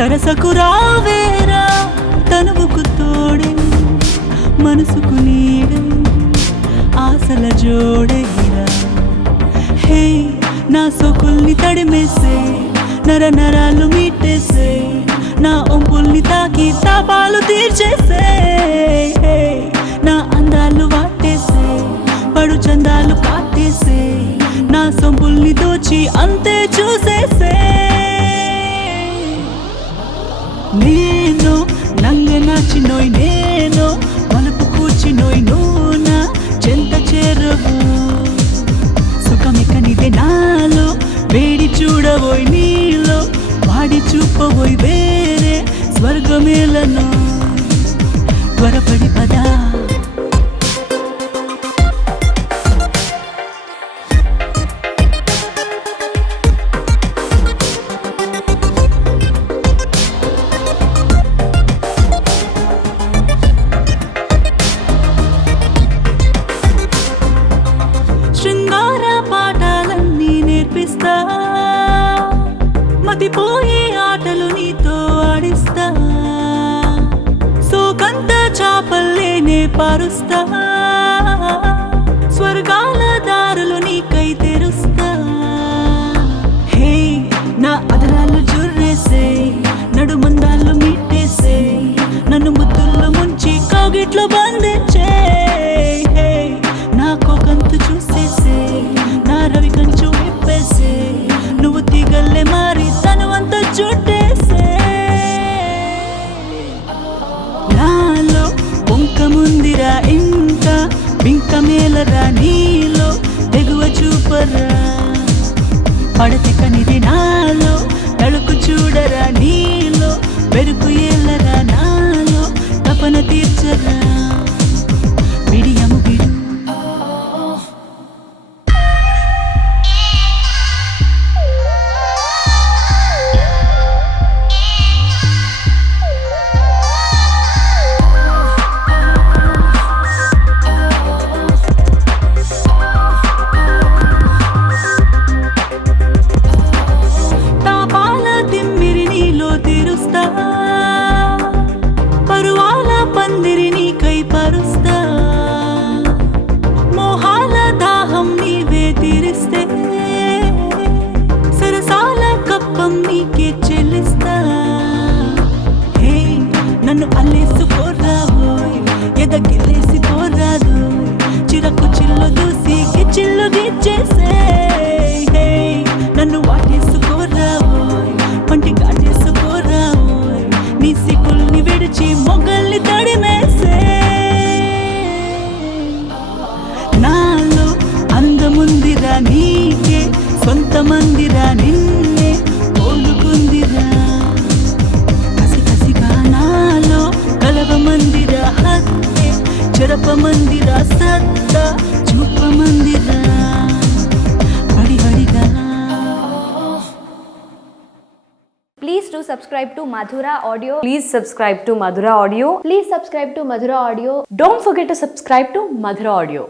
సరసకు రావేరా తనువుకు తోడే మనసుకు నీడే ఆశల జోడేరా హే నా సొకుల్ని తడిమేసే నర నరాలు మీటేసే నా ఒంపుల్ని తాకి తాపాలు తీర్చేసే నా అందాలు వాటేసే పడు చందాలు కాటేసే నా సొంపుల్ని దోచి అంతే చూసేసే నేను నంగ నాచినోయ్ నేను మలుపు కూర్చినోయ్ నూనా చెంత చేరవు సుఖమికనిదే నాలో వేడి చూడబోయ్ నీలో వాడి చూపబోయ్ వేరే స్వర్గమేలను త్వరపడి పదా శృంగార పాఠాలన్నీ నేర్పిస్తా మతిపోయే ఆటలు నీతో ఆడిస్తా సోకంత చాపల్లేనే పారుస్తా స్వర్గాల దారులు నీకై తెరుస్తా హే నా అదరాలు జుర్రేసే నడుమందాలు మీటేసే నన్ను ముద్దుల్లో ముంచి కౌగిట్లో బంధించే నా కోకంతు చూసేసే నా రవి కంచు విప్పేసే నువ్వు తీగల్లే మారి తను అంత చుట్టేసే నాలో పొంక ముందిరా ఇంకా బింక మేలరా నీలో తెగువ చూపరా పడతి కనిది నాలో తడుకు చూడరా నీలో పెరుకు ఏలరా నాలో తపన తీర్చరా విడియము విడు తీరుస్తా పరువాల పందిరి నీకై పరుస్తా మోహాల దాహం నీవే తీరిస్తే సరసాల కప్పం నీకే చెల్లిస్తా హే నన్ను అల్లేసుకోరావోయ్ ఎదగిల్లేసి పోరాదు చిరకు చిల్లు దూసి గిచ్చిల్లు గిచ్చేసే హే నన్ను వాటేసుకోరావోయ్ పంటి కాటేసుకోరావోయ్ నీ సిక్కుల్ని విడిచి మొగ్గల్ని తడిమేసే నాలో అందముందిరా నీకే సొంత మందిరా నిన్నే పోలుకుందిరా కసి కసిగా నాలో కలవ మందిరా హత్తే చెరప మందిరా సత్తా చూప మందిరా హడిహడిగా. Please do subscribe to Madhura Audio. Please subscribe to Madhura Audio. Please subscribe to Madhura Audio. Don't forget to subscribe to Madhura Audio.